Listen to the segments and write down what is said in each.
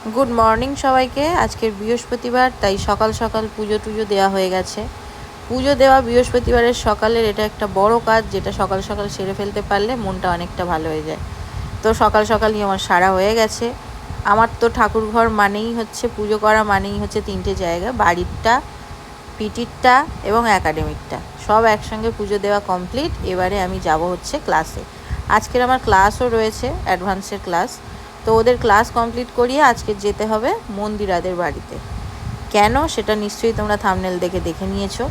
Good morning সবাইকে। আজকের বৃহস্পতিবার, তাই সকাল সকাল পুজো টুজো দেওয়া হয়ে গেছে। পুজো দেওয়া বৃহস্পতিবারের সকালের এটা একটা বড় কাজ, যেটা সকাল সকাল সেরে ফেলতে পারলে মনটা অনেকটা ভালো হয়ে যায়। তো সকাল সকালই আমার সারা হয়ে গেছে। আমার তো ঠাকুরঘর মানেই হচ্ছে পুজো করা, মানেই হচ্ছে তিনটে জায়গা, বাড়িরটা, পিটিরটা এবং একাডেমিকটা। সব একসঙ্গে পুজো দেওয়া কমপ্লিট। এবারে আমি যাব হচ্ছে ক্লাসে আজকের আমার ক্লাসও রয়েছে অ্যাডভান্সের ক্লাস তো ওদের ক্লাস কমপ্লিট করিয়ে আজকে যেতে হবে মন্দিরাদের বাড়িতে। কেন? সেটা নিশ্চয়ই তোমরা থামনেল দেখে দেখে নিয়েছো।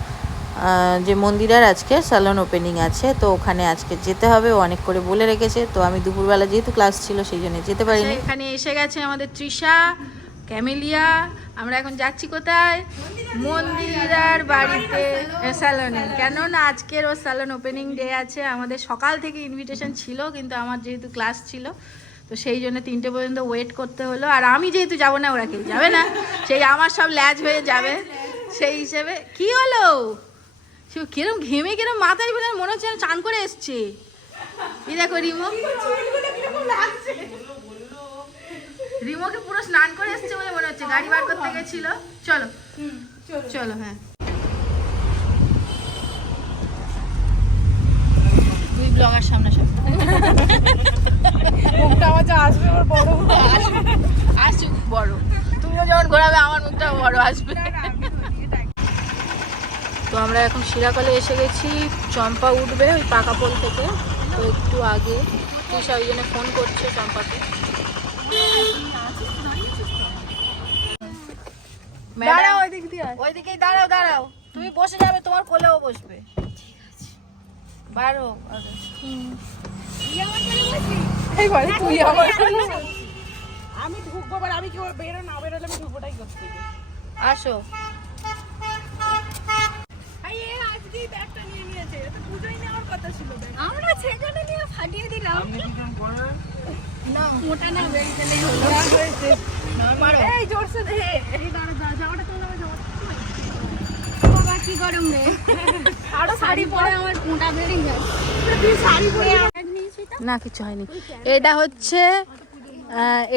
যে মন্দিরার আজকে স্যালন ওপেনিং আছে তো ওখানে আজকে যেতে হবে। অনেক করে বলে রেখেছে। তো আমি দুপুরবেলা যেহেতু ক্লাস ছিল সেই জন্য যেতে পারিনি। আচ্ছা, এখানে এসে গেছে আমাদের তৃষা ক্যামেলিয়া আমরা এখন যাচ্ছি কোথায়? মন্দিরার বাড়িতে স্যালনে কেননা আজকের ও স্যালন ওপেনিং ডে আছে। আমাদের সকাল থেকে ইনভিটেশন ছিল কিন্তু আমার যেহেতু ক্লাস ছিল তো সেই জন্য তিনটে পর্যন্ত ওয়েট করতে হলো। আর আমি যেহেতু যাব না, ওরা কেউ যাবে না। সেই আমার সব ল্যাজ হয়ে যাবে। সেই হিসেবে কি হলো? সে কিরম ঘেমে, কিরম মাথায় ফেলে, মনে হচ্ছে চান করে এসছে। এই দেখো, রিমো। রিমোকে পুরো স্নান করে এসছে বলে মনে হচ্ছে। গাড়ি বার করতে গেছিল। চলো। চলো হ্যাঁ। ব্লগার সামনে সব মুখটা আমার যা আসবে আমার বড় আসুক বড়। তুমিও যখন ঘোরাবে আমার মুখটা বড় আসবে। তো আমরা এখন শিরাকলে এসে গেছি চম্পা উঠবে ওই পাকা পোল থেকে তো একটু আগে। তৃষা ওই জন্য ফোন করছে চম্পাকে। দাঁড়াও ওই দিক দিয়ে ওই দিকেই দাঁড়াও দাঁড়াও। তুমি বসে যাবে তোমার কোলেও বসবে। ঠিক আছে বার হোক আগে। তুই আমার আমি ঢুকবো এবার আমি কি বেরো না বেরোলে আমি ঢুকবোটাই করতে আসো। আজকেই ব্যাগটা নিয়ে নিয়েছে এটা তো পুজোই নেওয়ার কথা ছিল ব্যাগ। আমরা সেখানে নিয়ে ফাটিয়ে দিলাম। না মোটা না বেরিয়ে হলো হয়েছে। এই জোরসে দে। এই দাঁড়া দাঁড়া জামাটা তোলা বাবা কি গরম রে। আরও শাড়ি পরে আমার মোটা বেরিয়ে যাচ্ছে তুই শাড়ি পরে না, কিছু হয়নি। এটা হচ্ছে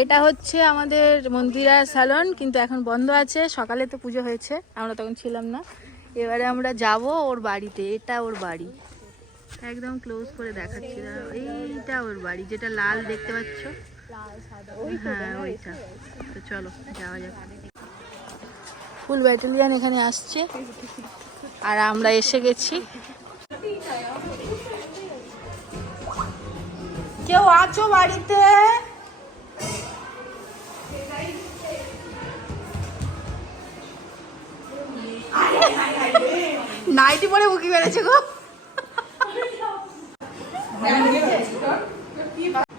এটা হচ্ছে আমাদের মন্দিরা স্যালন কিন্তু এখন বন্ধ আছে, সকালে তো পুজো হয়েছে, আমরা তখন ছিলাম না। এবারে আমরা যাব ওর বাড়িতে, এটা ওর বাড়ি। একদম ক্লোজ করে দেখাচ্ছি। এইটা ওর বাড়ি, যেটা লাল দেখতে পাচ্ছ? হ্যাঁ ওইটা। তো চলো, যাওয়া যাক। ফুল ব্যাটালিয়ান এখানে আসছে। আর আমরা এসে গেছি। কেউ আছো বাড়িতে? নাইটি পরে বুকি বেড়েছে গো।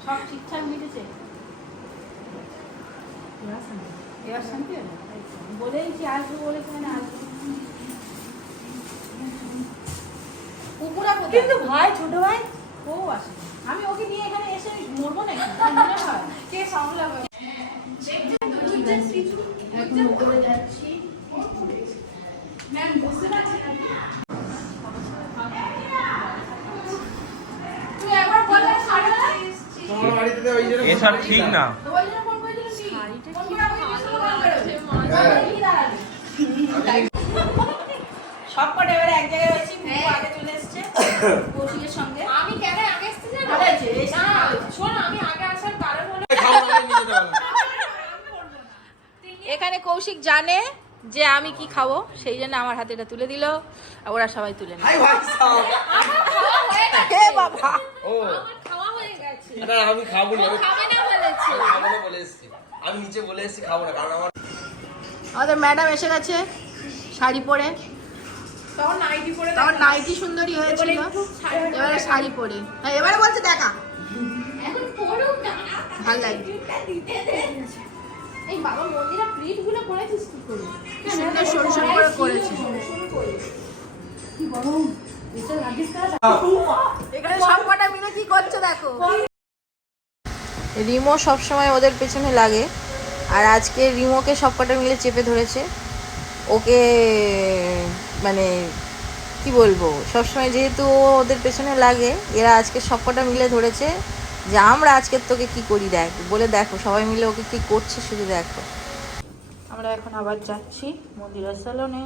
সব ঠিকঠাক মিটেছে? এবার শান্তি হলো? বলেইছি আসব বলেছি আসব? কুকুরা? কিন্তু ভাই ছোট ভাই? ও আসে আমি ওকে নিয়ে এখানে এসে মরবো হয়। কে সামলাবে? না। এসব ঠিক না। দাঁড়াবে? সব কটা এবারে এক জায়গায় আগে চলে এসছে কৌশিকের সঙ্গে। আমি কেন আগে আসতে জানো হয়েছে, এসে না হয়েছে। শোন আমি আগে আসার কারণ হলো এখানে কৌশিক জানে যে আমি কি খাব সেই জন্য আমার হাতে এটা তুলে দিল ওরা সবাই তুলে নিল। হে বাবা। ও। খাওয়া হয়ে গেছে না আমি খাব না। আমি খাবে না বলেছে খাব না বলে এসেছি। আমি নিচে বলে এসেছি খাব না কারণ আমার আমাদের ম্যাডাম এসে গেছে শাড়ি পরে। তখন নাইটি পরে তখন নাইটি সুন্দরী হয়েছিল। এবারে শাড়ি পরে হ্যাঁ এবারে বলছে দেখা। এখন পড়ুক না ভালো লাগে এই বাবা মন্দিরা করেছিস কি করে? সুন্দর সরু সরু করে করেছে এখানে সব কটা মিলে কি করছে দেখো? রিমো সবসময় ওদের পেছনে লাগে। আর আজকে রিমোকে সব কটা মিলে চেপে ধরেছে। ওকে মানে কি বলব? সবসময় যেহেতু ওদের পেছনে লাগে এরা আজকে সব কটা মিলে ধরেছে। যে আমরা আজকের তোকে কি করি দেখ বলে দেখো সবাই মিলে ওকে কি করছে শুধু দেখো। আমরা এখন আবার যাচ্ছি মন্দিরের স্যালনে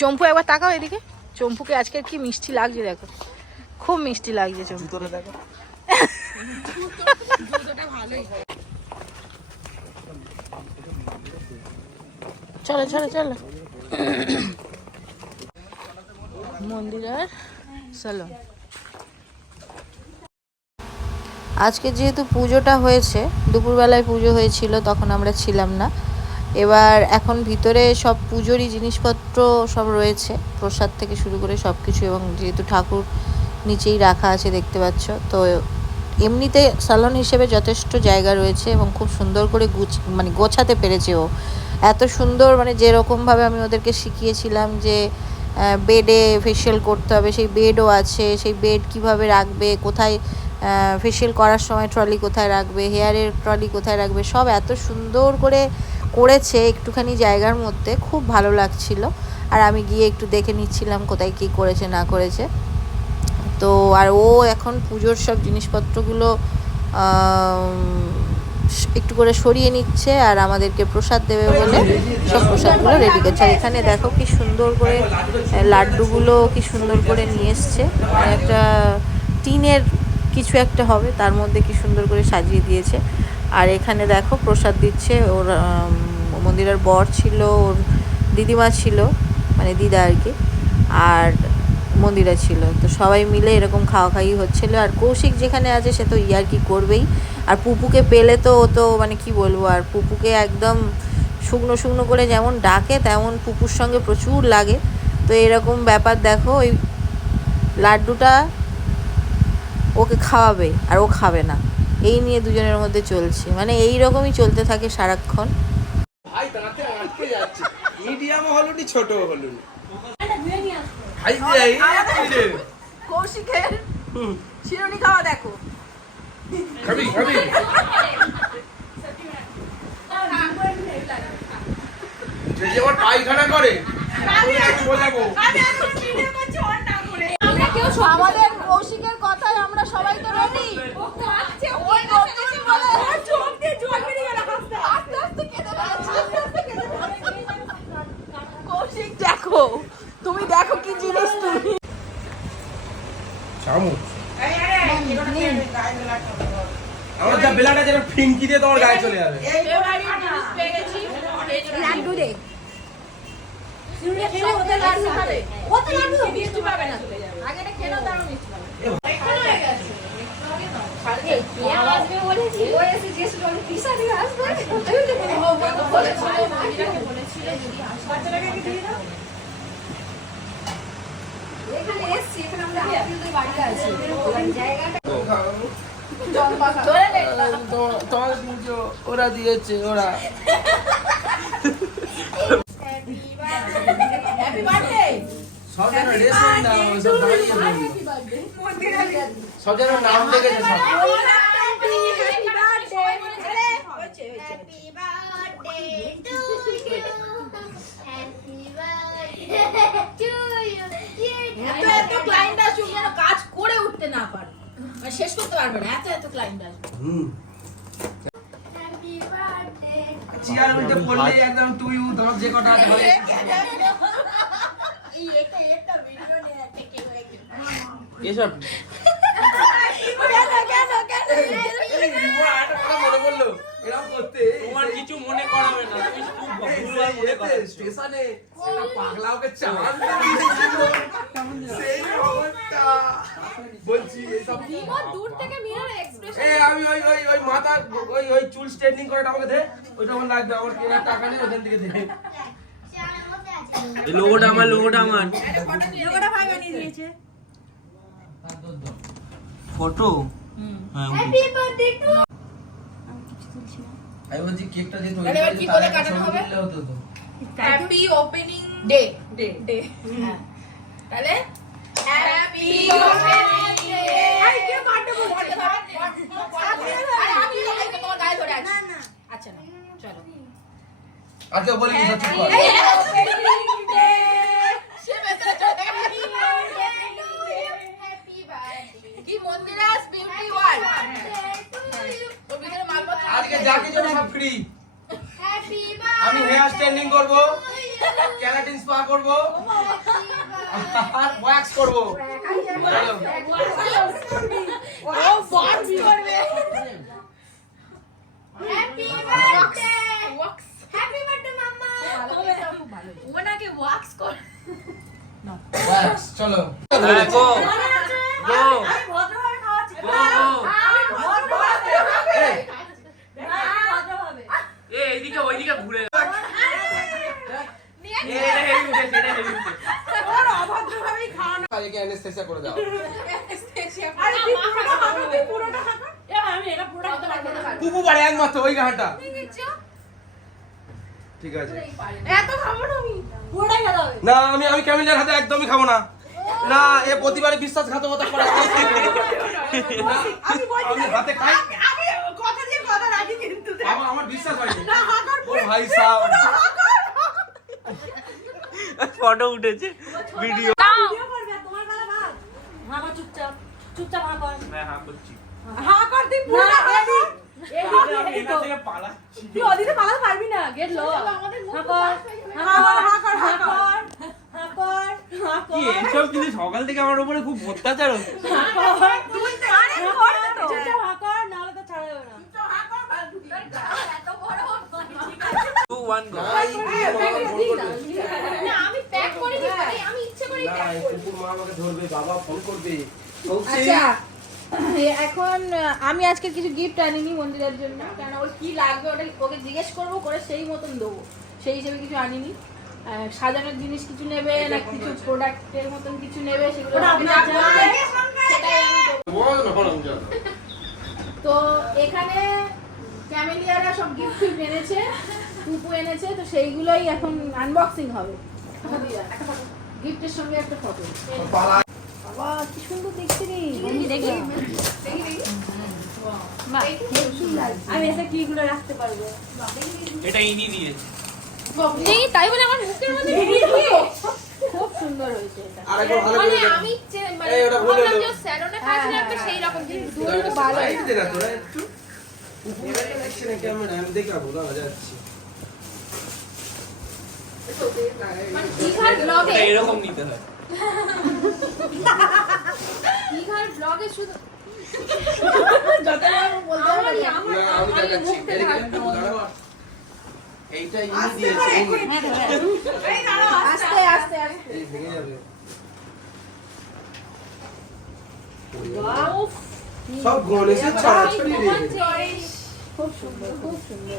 চম্পু একবার তাকাও এদিকে। চম্পুকে আজকে কি মিষ্টি লাগছে দেখো। খুব মিষ্টি লাগছে চম্পু। দেখো। চলো চলো চলো। মন্দিরের স্যালন আজকে যেহেতু পুজোটা হয়েছে, দুপুরবেলায় পুজো হয়েছিল, তখন আমরা ছিলাম না। এবার এখন ভিতরে সব পুজোরই জিনিসপত্র সব রয়েছে, প্রসাদ থেকে শুরু করে সব কিছু এবং যেহেতু ঠাকুর নিচেই রাখা আছে দেখতে পাচ্ছ, তো এমনিতে সালন হিসেবে যথেষ্ট জায়গা রয়েছে এবং খুব সুন্দর করে গুছ মানে গোছাতে পেরেছে ও। এত সুন্দর মানে যেরকমভাবে আমি ওদেরকে শিখিয়েছিলাম যে বেডে ফেশিয়াল করতে হবে, সেই বেডও আছে, সেই বেড কীভাবে রাখবে, কোথায় ফেশিয়াল করার সময় ট্রলি কোথায় রাখবে হেয়ারের ট্রলি কোথায় রাখবে, সব এত সুন্দর করে করেছে একটুখানি জায়গার মধ্যে, খুব ভালো লাগছিল। আর আমি গিয়ে একটু দেখে নিচ্ছিলাম কোথায় কি করেছে, না করেছে। তো আর ও এখন পুজোর সব জিনিসপত্রগুলো একটু করে সরিয়ে নিচ্ছে আর আমাদেরকে প্রসাদ দেবে বলে সব প্রসাদগুলো রেডি করছে। আর এখানে দেখো কি সুন্দর করে, লাড্ডুগুলো কি সুন্দর করে নিয়ে এসছে। মানে একটা টিনের কিছু একটা হবে, তার মধ্যে কি সুন্দর করে সাজিয়ে দিয়েছে। আর এখানে দেখো প্রসাদ দিচ্ছে, ওর মন্দিরের বর ছিল, ওর দিদিমা ছিল মানে দিদা আর কি, আর মন্দিরা ছিল। তো সবাই মিলে এরকম খাওয়া খাওয়ি হচ্ছিল। আর কৌশিক যেখানে আছে সে তো ইয়ার কি করবেই। আর পুপুকে পেলে তো ও তো মানে কি বলব, আর পুপুকে একদম শুকনো শুকনো করে যেমন ডাকে, তেমন পুপুর সঙ্গে প্রচুর লাগে। তো এরকম ব্যাপার দেখো, ওই লাড্ডুটা ওকে খাওয়াবে আর ও খাবে না। এই নিয়ে দুজনের মধ্যে চলছে। মানে এই রকমই চলতে থাকে সারাক্ষণ। ভাই দাঁতে আটকে যাচ্ছে। মিডিয়াম হলুনি ছোট হলুনি। ভাই এই কৌশিকের শিরোনি খাওয়া দেখো। খাবি খাবি। যে যেমন পায়খানা করে আমি একটু বোঝাবো। আমাদের আমরা সবাই তো রেডি ওই নতুন বলে। আস্তে আস্তে কেঁদে কৌশিক দেখো তুমি দেখো কি জিনিস তুমি। চামচ। আমার যা বেলাটা যেন ফিঙ্কি দিয়ে তোমার গায়ে চলে যাবে। লাড্ডু দে। ওতে লাড্ডু ওতে লাড্ডু মিষ্টি পাবে না। আগে এটা খেলো তারও মিষ্টি পাবে। এখানে এসছি, এখানে আমরা আত্মীয়দের বাড়িতে আছি। জায়গাটা তোমার পুজো ওরা দিয়েছে ওরা হ্যাপি বার্থডে সব যেন নাম লেগেছে সব কাজ করে উঠতে না পারে মানে শেষ করতে পারবে না এত এত ক্লায়েন্ট আসবে হুম চেয়ার উল্টে পড়লে একদম টু ইউ তোমার যে কটা আছে হয় এসব এই রিমো আরেকটা কথা মনে পড়ল এরকম করতে তোমার কিছু মনে করাবে না তুমি খুব ভুলভাল মনে করো স্টেশনে একটা পাগলা ওকে চান দিয়েছিল সেই খবরটা বলছি এসব দূর থেকে মিরর এক্সপ্রেশন এই আমি ওই ওই ওই মাথা ওই ওই চুল স্ট্রেটনিং করে আমাকে দে ওইটা আমার লাগবে আমার কেনার টাকা নেই ওখান থেকে দে। এই লোগোটা আমার লোগোটা আমার। লোগোটা ভাই বানিয়ে দিয়েছে। ফটো হ্যাঁ হ্যাপি বার্থডে টু আমি বলছি কেকটা যে তাহলে এবার কি করে কাটানো হবে? Happy opening day day day হ্যাঁ। তাহলে হ্যাপি ওপেনিং আর বলি আজকে যা কিছু ফ্রি আমি হেয়ার স্ট্যান্ডিং করব ক্যারাটিন স্পা করব আর ওয়াক্স করব। ওয়াক্স হ্যাপি বার্থডে মাম্মা ওনাকে ওয়াক্স কর। ওয়াক্স চলো। হ্যাঁ, গো। গো। ভদ্রভাবে খাওয়াচ্ছি। এইদিকে ওইদিকে ঘুরে। করে দাও। পারে একমাত্র ওই গানটা ঠিক আছে। এত খাব না আমি। পুরোটাই খেতে হবে। না আমি আমি ক্যামেলিয়ার হাতে একদমই খাব না। না এ প্রতিবারে বিশ্বাসঘাতকতা করে আমি আমি হাতে খাই আমি কথা দিয়ে কথা রাখি কিন্তু। আমার বিশ্বাস হয়নি। না হাঁকার ও ভাই সাহ। ফটো উঠেছে ভিডিও ভিডিও করবে তোমার বেলা ভাত হাঁকা চুপচাপ চুপচাপ হাঁকা। হ্যাঁ হ্যাঁ করছি তুই পুরোটা তুই ওদিকে পালাতে পারবি না গেট লো এইসব কিন্তু সকাল থেকে আমার উপরে খুব অত্যাচার হচ্ছে আমি প্যাক করে দিই আমি ইচ্ছে করে না এই কুকুর মা আমাকে ধরবে বাবা ফোন করবে আচ্ছা এখন আমি আজকে কিছু গিফট আনিনি মন্দিরের জন্য। কেন ওর কি লাগবে ওটা ওকে জিজ্ঞেস করব করে সেই মতন দেবো। সেই হিসেবে কিছু আনিনি। সাজানোর জিনিস কিছু নেবে না কিছু প্রোডাক্টের মতন কিছু নেবে সেগুলো। তো এখানে ক্যামেলিয়ারা সব গিফট ফিফট এনেছে পুপু এনেছে তো সেইগুলোই এখন আনবক্সিং হবে। গিফটের সঙ্গে একটা ফটো বাবা কি সুন্দর দেখতে রে। আমি দেখি আমি এসে কি রাখতে পারব? এটা ইনি দিয়েছে। নেই তাই বলে আমার মুখের মধ্যে খুব সুন্দর হয়েছে এটা। মানে আমি মানে এই, ওটা ভুলে ভাবলাম যে স্যালনে কাজ লাগবে সেই রকম কিন্তু দুটো ভালো লাইট দে না তোরা একটু। উপরে দেখছি ক্যামেরা আমি দেখাবো দাঁড়া যাচ্ছি। মানে দীঘার ব্লগে এরকম নিতে হয়। দীঘার ব্লগে শুধু। এইটা ইনি দিয়েছে আস্তে আস্তে আস্তে ভেঙে যাবে। সব গণেশের ছড়াছড়ি খুব সুন্দর খুব সুন্দর।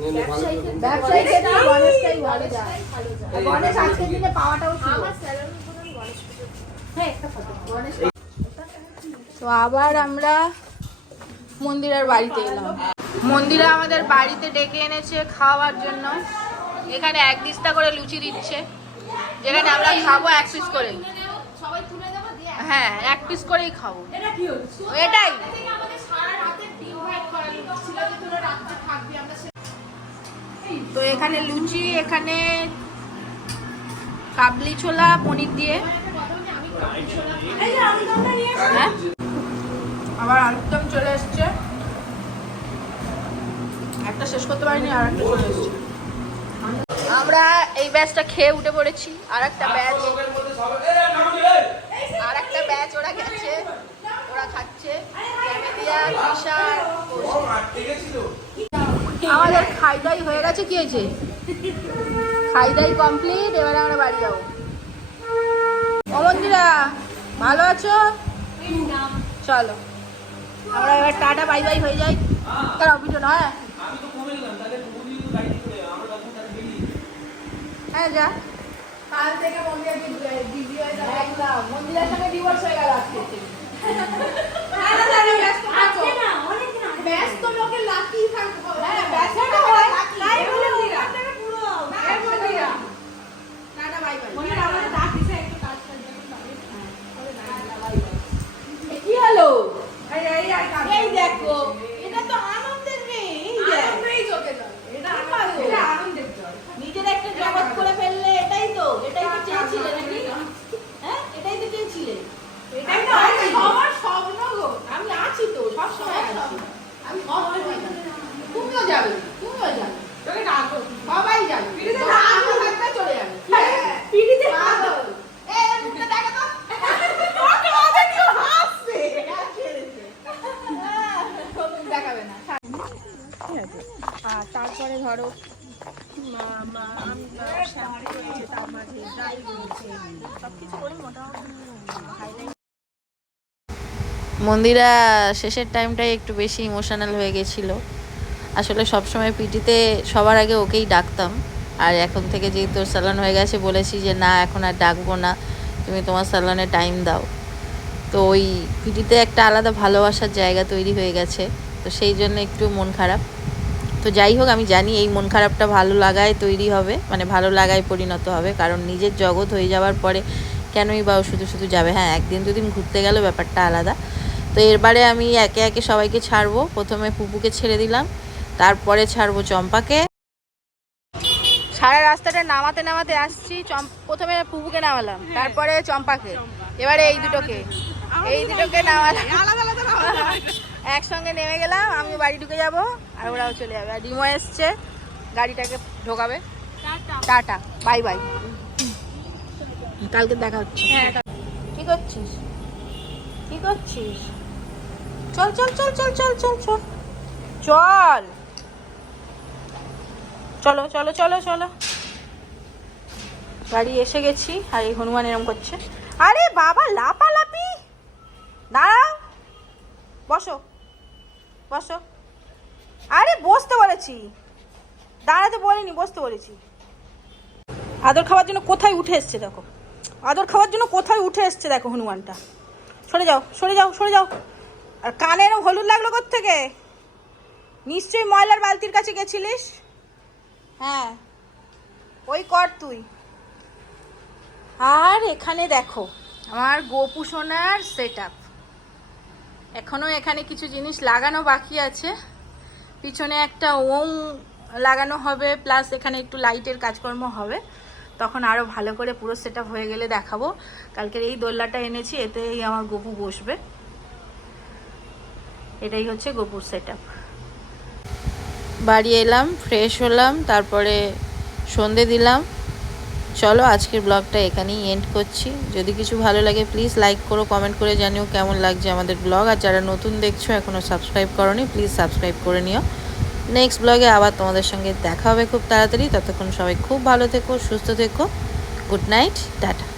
নে, নে, ভালো করে ঘুম। ব্যবসায়ী ক্ষেত্রে গণেশটাই ভালো। যায় গণেশ আজকের দিনে পাওয়াটাও ছিল আমার কোনো গণেশ পুজো হ্যাঁ একটা ফটো গণেশ তো আবার আমরা মন্দিরের বাড়িতে এলাম। মন্দিরা আমাদের বাড়িতে ডেকে এনেছে খাওয়ার জন্য। এখানে এক দিস্তা করে লুচি দিচ্ছে। যেখানে আমরা খাব এক পিস করে সবাই তুলে দেবো দিয়ে হ্যাঁ এক পিস করেই খাব। এটাই। তো এখানে লুচি, এখানে কাবলি ছোলা, পনির দিয়ে। আবার আলুরদম চলে এসছে একটা শেষ করতে পারিনি, আর একটা চলে এসছে আমরা এই ব্যাচটা খেয়ে উঠে পড়েছি। আর একটা ব্যাচ। আর একটা ব্যাচ, ওরা গেছে। ওরা খাচ্ছে। আমাদের খাই দাই হয়ে গেছে, কি হয়েছে? খাই দাই কমপ্লিট এবারে আমরা বাড়ি যাব। অমন্দিরা ভালো আছো? চলো। আমরা এবার টাটা বাই বাই হয়ে যাই। কেন ভিডিও নয়? হ্যাঁ যা। কাল থেকে মন্দিরা ভিডিও একদম। মন্দিরের সঙ্গে ডিভোর্স হয়ে গেল আজকে। ব্যস্ত লোকে লাকি থাকব হ্যাঁ ব্যস্ত হয়। তাই বলে ওখানটাকে পুরো টাটা বাই বাই মনে হয় আমাদের ডাক দিছে একটু কাজ করতে। কি হলো এই, এই, এই, কাজ। এই দেখো এটা তো আনন্দের মেয়ে এই দেখ আনন্দেই চোখে জল। এটা আনন্দ, এটা আনন্দের জল। নিজের একটা জগৎ করে ফেললে এটাই তো এটাই তো চেয়েছিলে নাকি হ্যাঁ এটাই তো চেয়েছিলে এটাই তো আছে। সবার স্বপ্ন গো আমি আছি তো সব সময় আছি আমি সব সময় আছি। তুমিও যাবে তুমিও যাবে তোকে ডাকবো। সবাই যাবে পিড়িতে তোমরা ডাকবো। আমি থাকবে চলে যাবে হ্যাঁ, পিড়ি ঠিক আছে আর মন্দিরা শেষের টাইমটাই একটু বেশি ইমোশনাল হয়ে গেছিল। আসলে সবসময় পিটিতে সবার আগে ওকেই ডাকতাম। আর এখন থেকে যেহেতু স্যালন হয়ে গেছে, বলেছি যে, না, এখন আর ডাকবো না। তুমি তোমার স্যালনে টাইম দাও। তো ওই পিটিতে একটা আলাদা ভালোবাসার জায়গা তৈরি হয়ে গেছে। তো সেই জন্য একটু মন খারাপ। তো যাই হোক, আমি জানি এই মন খারাপটা ভালো লাগায় তৈরি হবে মানে ভালো লাগায় পরিণত হবে, কারণ নিজের জগৎ হয়ে যাওয়ার পরে কেনই বা শুধু শুধু যাবে? হ্যাঁ একদিন দুদিন ঘুরতে গেল, ব্যাপারটা আলাদা। তো এরবারে আমি একে একে সবাইকে ছাড়বো। প্রথমে পুপুকে ছেড়ে দিলাম, তারপরে ছাড়বো চম্পাকে। সারা রাস্তাটা নামাতে নামাতে আসছি প্রথমে পুপুকে নামালাম, তারপরে চম্পাকে। এবারে এই দুটোকে এই দুটোকে নামালাম। একসঙ্গে নেমে গেলাম আমি বাড়ি ঢুকে যাব আর ওরাও চলে যাবে। আর ডিমো এসছে গাড়িটাকে ঢোকাবে। টাটা। Bye bye. কালকে দেখা হচ্ছে। কি করছিস? কি করছিস? চল চল চল চল চল চল চল। চল। চলো চলো চলো চলো। বাড়ি এসে গেছি আর এই হনুমান এরম করছে। আরে বাবা লাপালাপি দাঁড়াও। বসো। বসো। আরে, বসতে বলেছি। দাঁড়াতে বলিনি, বসতে বলেছি। আদর খাওয়ার জন্য কোথায় উঠে এসছে দেখো। আদর খাওয়ার জন্য কোথায় উঠে এসছে দেখো হনুমানটা। সরে যাও সরে যাও সরে যাও। আর কানের হলুদ লাগল থেকে নিশ্চয়ই ময়লার বালতির কাছে গেছিলিস? হ্যাঁ। ওই কর তুই। আর এখানে দেখো, আমার গোপু সোনার সেট আপ এখনও এখানে কিছু জিনিস লাগানো বাকি আছে। পিছনে একটা ওং লাগানো হবে, প্লাস এখানে একটু লাইটের কাজকর্ম হবে। তখন আরও ভালো করে পুরো সেট হয়ে গেলে দেখাবো। কালকের এই দোল্লাটা এনেছি, এতেই আমার গপু বসবে। এটাই হচ্ছে গপুর সেট বাড়ি এলাম ফ্রেশ হলাম, তারপরে সন্ধে দিলাম। চলো আজকের ব্লগটা এখানেই এন্ড করছি। যদি কিছু ভালো লাগে প্লিজ লাইক করো কমেন্ট করে জানিও কেমন লাগছে আমাদের ব্লগ। আর যারা নতুন দেখছ এখনও সাবস্ক্রাইব করনি প্লিজ সাবস্ক্রাইব করে নিও। নেক্সট ব্লগে আবার তোমাদের সঙ্গে দেখা হবে খুব তাড়াতাড়ি। ততক্ষণ সবাই খুব ভালো থেকো, সুস্থ থেকো। Good night tata.